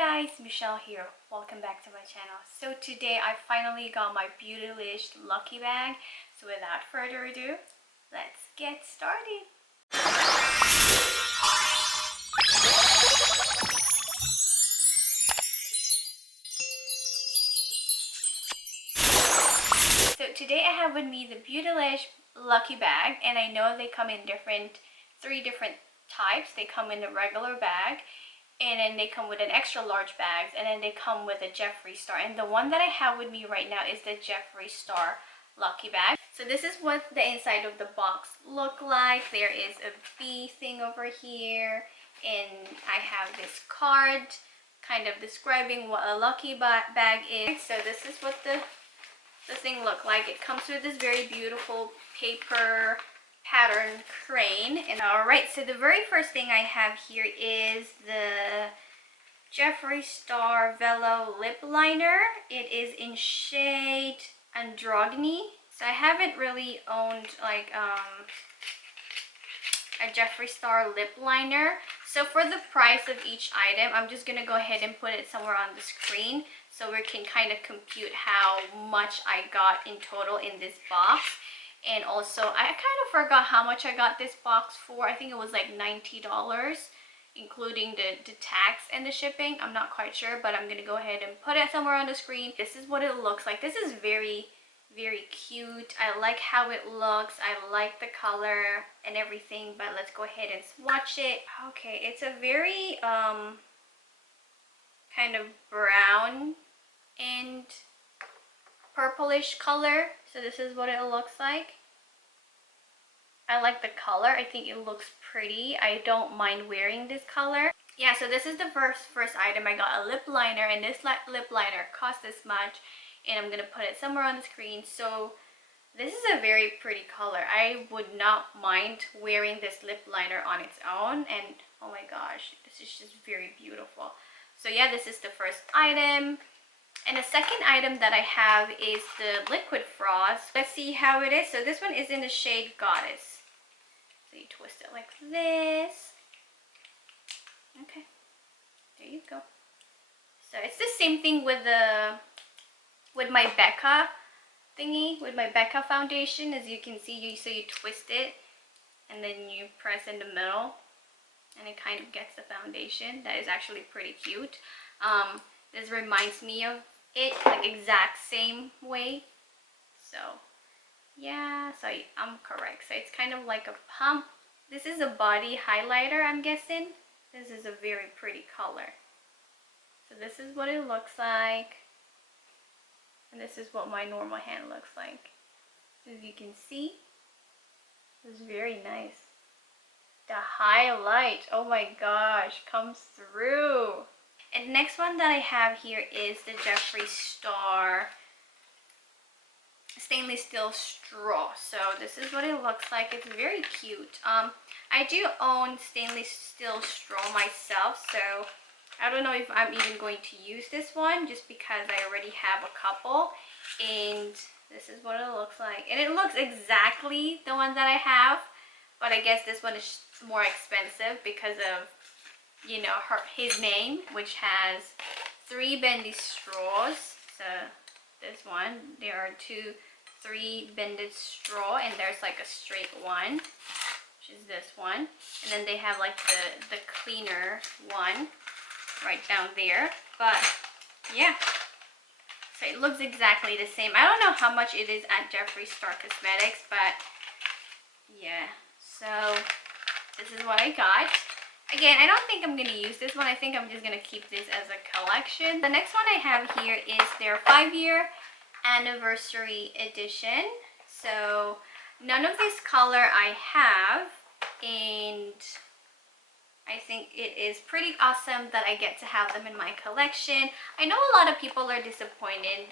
guys, Michelle here. Welcome back to my channel. So today I finally got my Beautylish Lucky Bag. So without further ado, let's get started. So today I have with me the Beautylish Lucky Bag, and I know they come in three different types. They come in a regular bag, and then they come with an extra large bag, and then they come with a Jeffree Star. And the one that I have with me right now is the Jeffree Star Lucky Bag. So this is what the inside of the box look like. There is a bee thing over here, and I have this card kind of describing what a lucky bag is. So this is what the thing look like. It comes with this very beautiful paper pattern crane. And alright, so the very first thing I have here is the Jeffree Star Velour lip liner. It is in shade Androgyny. So I haven't really owned like a Jeffree Star lip liner. So for the price of each item, I'm just gonna go ahead and put it somewhere on the screen so we can kind of compute how much I got in total in this box. And also, I kind of forgot how much I got this box for. I think it was like $90, including the tax and the shipping. I'm not quite sure, but I'm gonna go ahead and put it somewhere on the screen. This is what it looks like. This is very cute. I like how it looks. I like the color and everything, but let's go ahead and swatch it. Okay, it's a very kind of brown and purplish color. So this is what it looks like. I like the color. I think it looks pretty. I don't mind wearing this color. Yeah, so this is the first item. I got a lip liner, and this lip liner cost this much, and I'm gonna put it somewhere on the screen. So this is a very pretty color. I would not mind wearing this lip liner on its own, and oh my gosh, this is just very beautiful. So yeah, this is the first item. And the second item that I have is the liquid frost. Let's see how it is. So this one is in the shade Goddess. So you twist it like this. Okay, there you go. So it's the same thing with my Becca thingy, with my Becca foundation. As you can see, so you twist it and then you press in the middle and it kind of gets the foundation. That is actually pretty cute. This reminds me of it, like exact same way. So yeah, so I'm correct. So it's kind of like a pump. This is a body highlighter, I'm guessing. This is a very pretty color. So this is what it looks like, and this is what my normal hand looks like. As you can see, it's very nice. The highlight, oh my gosh, comes through. And the next one that I have here is the Jeffree Star stainless steel straw. So this is what it looks like. It's very cute. I do own stainless steel straw myself, so I don't know if I'm even going to use this one, just because I already have a couple. And this is what it looks like. And it looks exactly the one that I have, but I guess this one is more expensive because of, you know, his name, which has 3 bendy straws. So this one, there are 3 bended straw, and there's like a straight one, which is this one, and then they have like the cleaner one right down there. But yeah, so it looks exactly the same. I don't know how much it is at Jeffree Star Cosmetics, but yeah, so this is what I got. Again, I don't think I'm going to use this one. I think I'm just going to keep this as a collection. The next one I have here is their 5-year anniversary edition. So none of this color I have, and I think it is pretty awesome that I get to have them in my collection. I know a lot of people are disappointed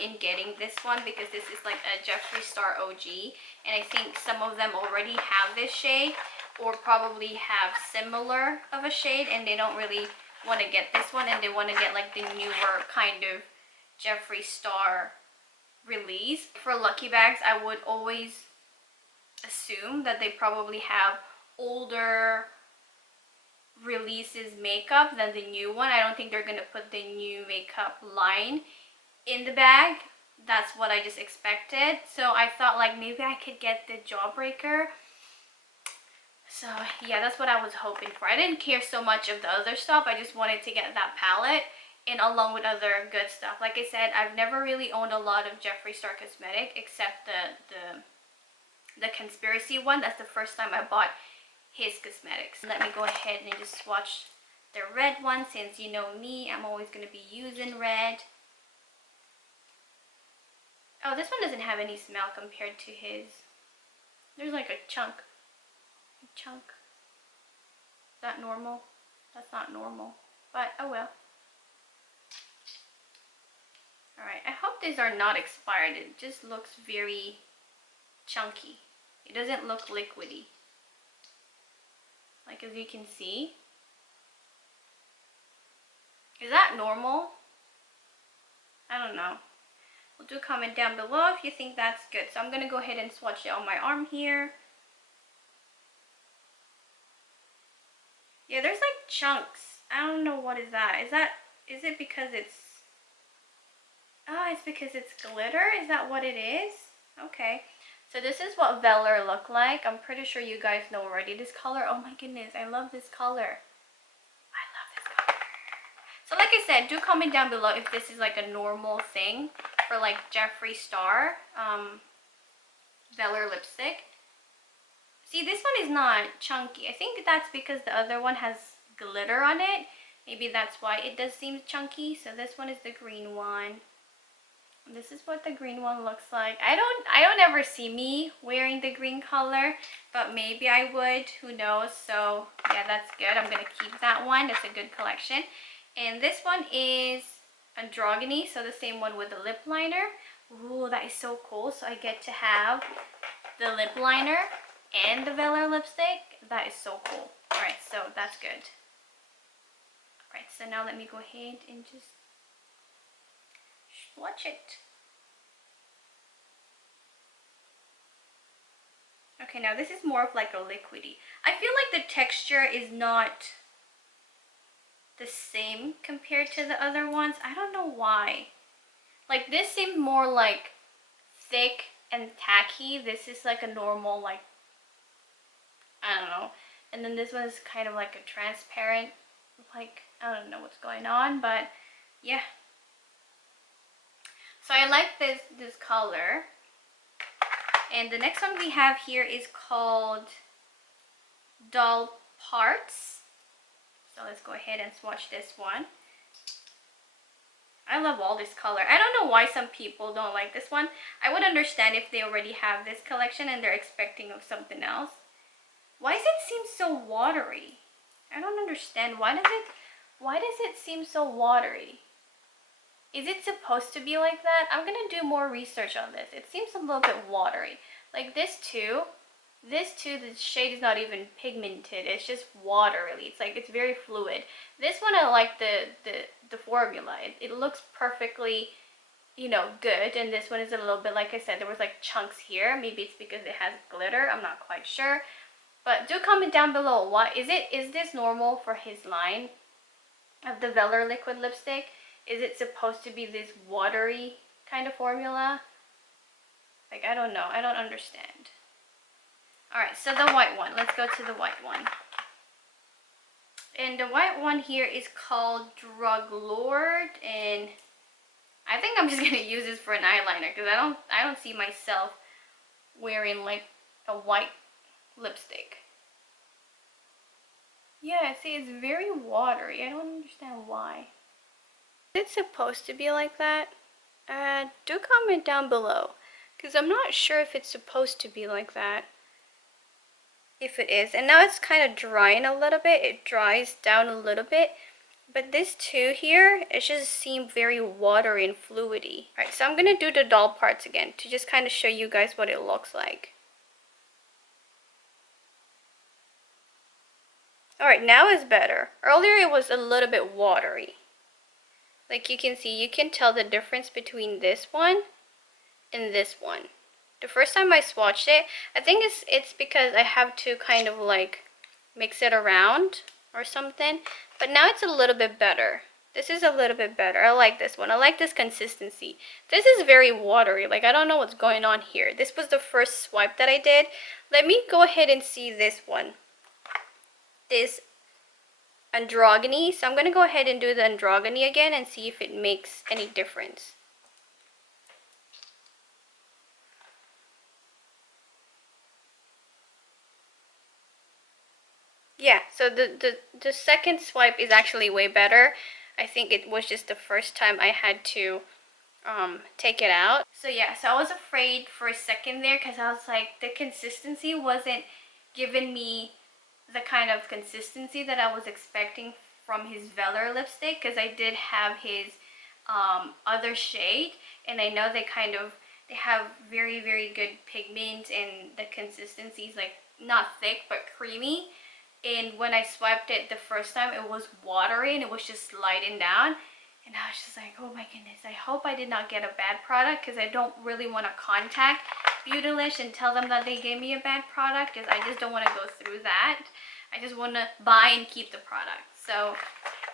in getting this one because this is like a Jeffree Star OG, and I think some of them already have this shade or probably have similar of a shade, and they don't really want to get this one, and they want to get like the newer kind of Jeffree Star release. For Lucky Bags, I would always assume that they probably have older releases makeup than the new one. I don't think they're gonna put the new makeup line in the bag. That's what I just expected. So I thought like maybe I could get the Jawbreaker. So yeah, that's what I was hoping for. I didn't care so much of the other stuff. I just wanted to get that palette and along with other good stuff. Like I said, I've never really owned a lot of Jeffree Star cosmetic except the conspiracy one. That's the first time I bought his cosmetics. Let me go ahead and just swatch the red one, since you know me, I'm always going to be using red. Oh, this one doesn't have any smell compared to his. There's like a chunk. Is that normal? That's not normal, but oh well. Alright, I hope these are not expired. It just looks very chunky. It doesn't look liquidy. Like as you can see. Is that normal? I don't know. Well, do comment down below if you think that's good. So I'm going to go ahead and swatch it on my arm here. Yeah, there's like chunks. I don't know what is that. Is it because it's... Oh, it's because it's glitter? Is that what it is? Okay. So this is what Velour look like. I'm pretty sure you guys know already this color. Oh my goodness, I love this color. I love this color. So like I said, do comment down below if this is like a normal thing for like Jeffree Star Velour lipstick. See, this one is not chunky. I think that's because the other one has glitter on it. Maybe that's why it does seem chunky. So this one is the green one. This is what the green one looks like. I don't ever see me wearing the green color, but maybe I would, who knows. So yeah, that's good. I'm gonna keep that one. That's a good collection. And this one is Androgyny, so the same one with the lip liner. Ooh, that is so cool. So I get to have the lip liner and the Velour lipstick. That is so cool. All right, so that's good. All right, so now let me go ahead and just swatch it. Okay, now this is more of like a liquidy. I feel like the texture is not the same compared to the other ones. I don't know why. Like this seemed more like thick and tacky. This is like a normal, like, I don't know. And then this one is kind of like a transparent, like, I don't know what's going on, but yeah. So I like this color. And the next one we have here is called Dull Parts. So let's go ahead and swatch this one. I love all this color. I don't know why some people don't like this one. I would understand if they already have this collection and they're expecting of something else. Why does it seem so watery? I don't understand. Why does it seem so watery? Is it supposed to be like that? I'm gonna do more research on this. It seems a little bit watery. Like this too, the shade is not even pigmented. It's just watery. It's like, it's very fluid. This one, I like the formula. It looks perfectly, you know, good. And this one is a little bit, like I said, there was like chunks here. Maybe it's because it has glitter. I'm not quite sure. But do comment down below. What is it? Is this normal for his line of the Velour liquid lipstick? Is it supposed to be this watery kind of formula? Like, I don't know. I don't understand. Alright, so the white one. Let's go to the white one. And the white one here is called Drug Lord. And I think I'm just going to use this for an eyeliner, because I don't see myself wearing like a white lipstick. Yeah, see, it's very watery. I don't understand why. Is it supposed to be like that? Do comment down below, because I'm not sure if it's supposed to be like that. If it is. And now it's kind of drying a little bit. It dries down a little bit. But this too here, it just seemed very watery and fluidy. Alright, so I'm going to do the dull parts again to just kind of show you guys what it looks like. Alright, now it's better. Earlier it was a little bit watery. Like you can see, you can tell the difference between this one and this one. The first time I swatched it, I think it's because I have to kind of like mix it around. or something. But now it's a little bit better. This is a little bit better. I like this one. I like this consistency. This is very watery. Like, I don't know what's going on here. This was the first swipe that I did. Let me go ahead and see this one. This androgyny. So I'm going to go ahead and do the androgyny again and see if it makes any difference. Yeah, so the second swipe is actually way better. I think it was just the first time I had to take it out. So yeah, so I was afraid for a second there because I was like, the consistency wasn't giving me the kind of consistency that I was expecting from his Velour lipstick, because I did have his other shade, and I know they have very, very good pigment, and the consistency is like not thick but creamy. And when I swiped it the first time, it was watery and it was just sliding down. And I was just like, oh my goodness, I hope I did not get a bad product, because I don't really want to contact Beautylish and tell them that they gave me a bad product, because I just don't want to go through that. I just want to buy and keep the product. So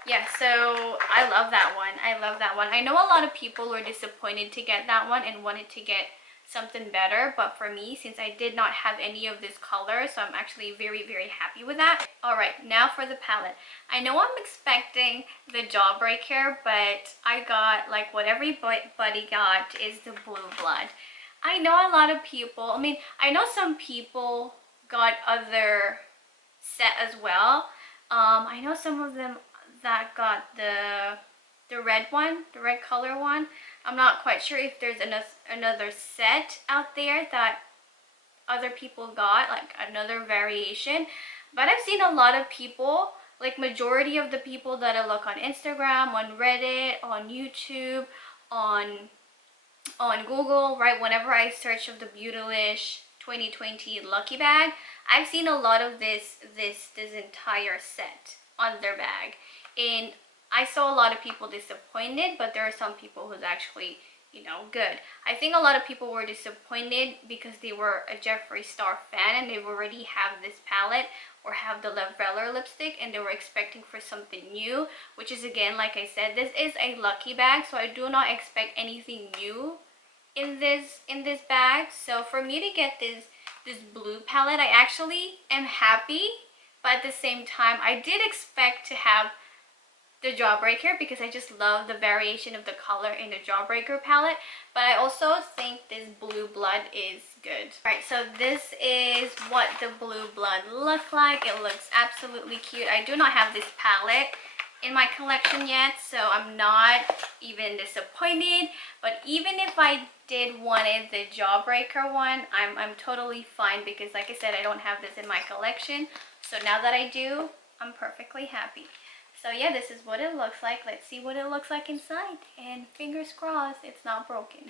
yeah, so I love that one. I love that one. I know a lot of people were disappointed to get that one and wanted to get something better, but for me, since I did not have any of this color, so I'm actually very, very happy with that. All right, now for the palette. I know I'm expecting the Jawbreaker, but I got, like, what everybody got is the Blue Blood. I know a lot of people, I mean, I know some people got other set as well. I know some of them that got the red one, the red color one. I'm not quite sure if there's another set out there that other people got, like another variation. But I've seen a lot of people, like majority of the people that I look on Instagram, on Reddit, on YouTube, on Google, right? Whenever I search of the Beautylish 2020 Lucky Bag, I've seen a lot of this entire set on their bag, and I saw a lot of people disappointed, but there are some people who's actually, you know, good. I think a lot of people were disappointed because they were a Jeffree Star fan and they already have this palette or have the Velour lipstick, and they were expecting for something new, which is, again, like I said, this is a Lucky Bag, so I do not expect anything new in this bag. So for me to get this blue palette, I actually am happy, but at the same time, I did expect to have the Jawbreaker because I just love the variation of the color in the Jawbreaker palette, but I also think this Blue Blood is good. Alright, so this is what the Blue Blood looks like. It looks absolutely cute. I do not have this palette in my collection yet, so I'm not even disappointed, but even if I did wanted the Jawbreaker one, I'm totally fine, because like I said, I don't have this in my collection, so now that I do, I'm perfectly happy. So yeah, this is what it looks like. Let's see what it looks like inside, and fingers crossed it's not broken.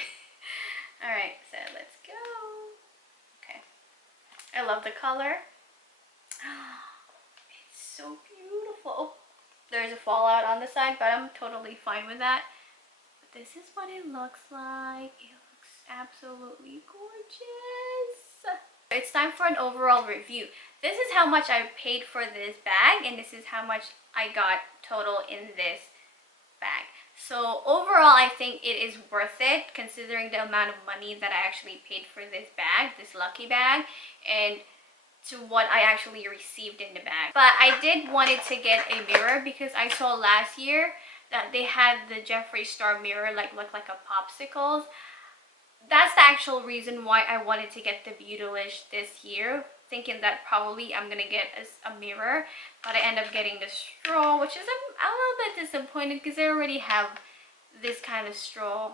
Alright, so let's go. Okay, I love the color. It's so beautiful. Oh, there's a fallout on the side, but I'm totally fine with that. But this is what it looks like. It looks absolutely gorgeous. It's time for an overall review. This is how much I paid for this bag, and this is how much I got total in this bag. So overall, I think it is worth it, considering the amount of money that I actually paid for this bag, this Lucky Bag, and to what I actually received in the bag. But I did wanted to get a mirror because I saw last year that they had the Jeffree Star mirror, like look like a popsicles. That's the actual reason why I wanted to get the Beautylish this year, thinking that probably I'm gonna get a mirror, but I end up getting the straw, which is a little bit disappointed because I already have this kind of straw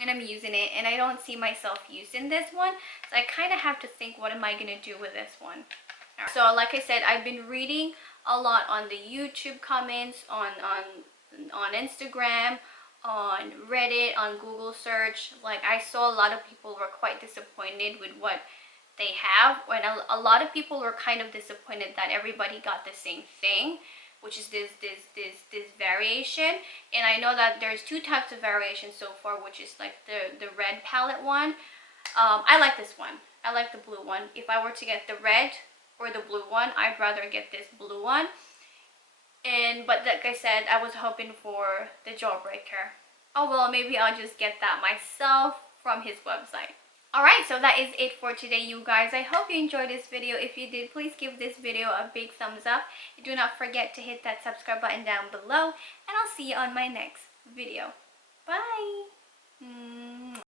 and I'm using it, and I don't see myself using this one, so I kind of have to think, what am I gonna do with this one? Right. So like I said, I've been reading a lot on the YouTube comments, on Instagram, on Reddit, on Google search. Like, I saw a lot of people were quite disappointed with what they have, and a lot of people were kind of disappointed that everybody got the same thing, which is this variation. And I know that there's two types of variation so far, which is like the red palette one. I like this one. I like the blue one. If I were to get the red or the blue one, I'd rather get this blue one. But like I said, I was hoping for the Jawbreaker. Oh well, maybe I'll just get that myself from his website. Alright, so that is it for today, you guys. I hope you enjoyed this video. If you did, please give this video a big thumbs up. Do not forget to hit that subscribe button down below, and I'll see you on my next video. Bye!